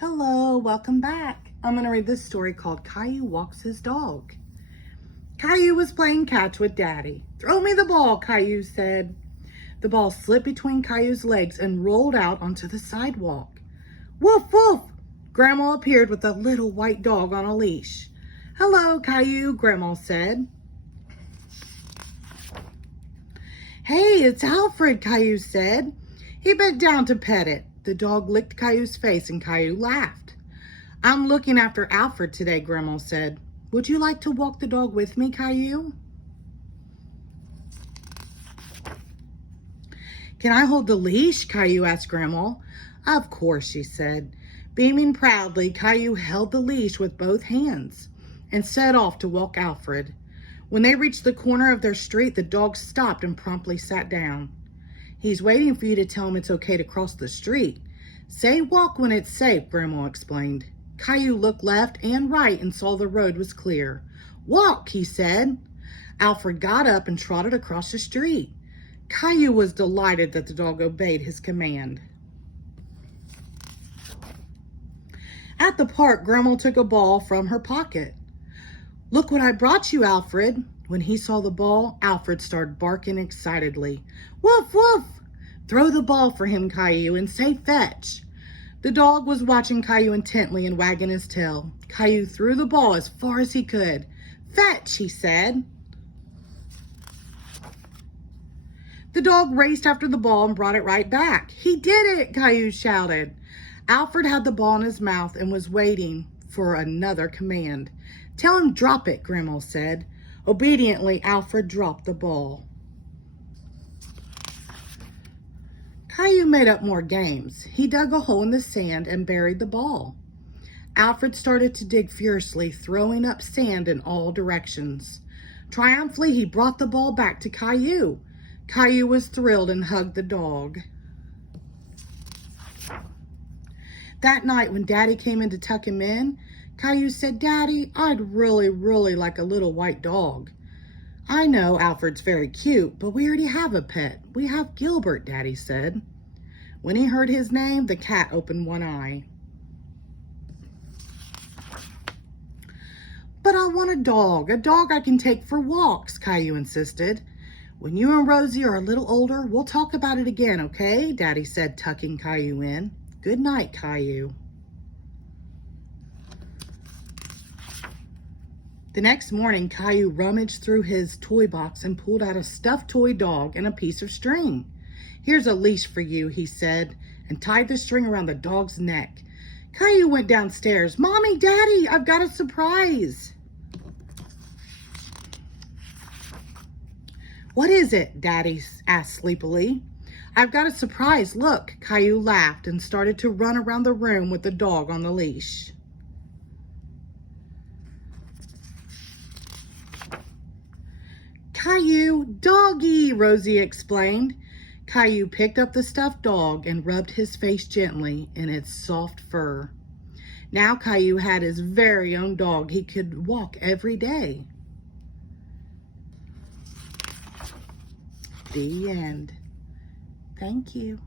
Hello, welcome back. I'm going to read this story called Caillou Walks His Dog. Caillou was playing catch with Daddy. "Throw me the ball," Caillou said. The ball slipped between Caillou's legs and rolled out onto the sidewalk. "Woof, woof!" Grandma appeared with a little white dog on a leash. "Hello, Caillou," Grandma said. "Hey, it's Alfred," Caillou said. He bent down to pet it. The dog licked Caillou's face and Caillou laughed. "I'm looking after Alfred today," Grandma said. "Would you like to walk the dog with me, Caillou?" "Can I hold the leash?" Caillou asked Grandma. "Of course," she said. Beaming proudly, Caillou held the leash with both hands and set off to walk Alfred. When they reached the corner of their street, the dog stopped and promptly sat down. "He's waiting for you to tell him it's okay to cross the street. Say walk when it's safe," Grandma explained. Caillou looked left and right and saw the road was clear. "Walk," he said. Alfred got up and trotted across the street. Caillou was delighted that the dog obeyed his command. At the park, Grandma took a ball from her pocket. "Look what I brought you, Alfred." When he saw the ball, Alfred started barking excitedly. "Woof, woof!" "Throw the ball for him, Caillou, and say fetch." The dog was watching Caillou intently and wagging his tail. Caillou threw the ball as far as he could. "Fetch," he said. The dog raced after the ball and brought it right back. "He did it!" Caillou shouted. Alfred had the ball in his mouth and was waiting for another command. "Tell him drop it," Grandma said. Obediently, Alfred dropped the ball. Caillou made up more games. He dug a hole in the sand and buried the ball. Alfred started to dig furiously, throwing up sand in all directions. Triumphantly, he brought the ball back to Caillou. Caillou was thrilled and hugged the dog. That night, when Daddy came in to tuck him in, Caillou said, "Daddy, I'd really like a little white dog." "I know Alfred's very cute, but we already have a pet. We have Gilbert," Daddy said. When he heard his name, the cat opened one eye. "But I want a dog I can take for walks," Caillou insisted. "When you and Rosie are a little older, we'll talk about it again, okay?" Daddy said, tucking Caillou in. "Good night, Caillou." The next morning, Caillou rummaged through his toy box and pulled out a stuffed toy dog and a piece of string. "Here's a leash for you," he said, and tied the string around the dog's neck. Caillou went downstairs. "Mommy, Daddy, I've got a surprise." "What is it?" Daddy asked sleepily. "I've got a surprise. Look." Caillou laughed and started to run around the room with the dog on the leash. "Caillou, doggy," Rosie explained. Caillou picked up the stuffed dog and rubbed his face gently in its soft fur. Now Caillou had his very own dog he could walk every day. The end. Thank you.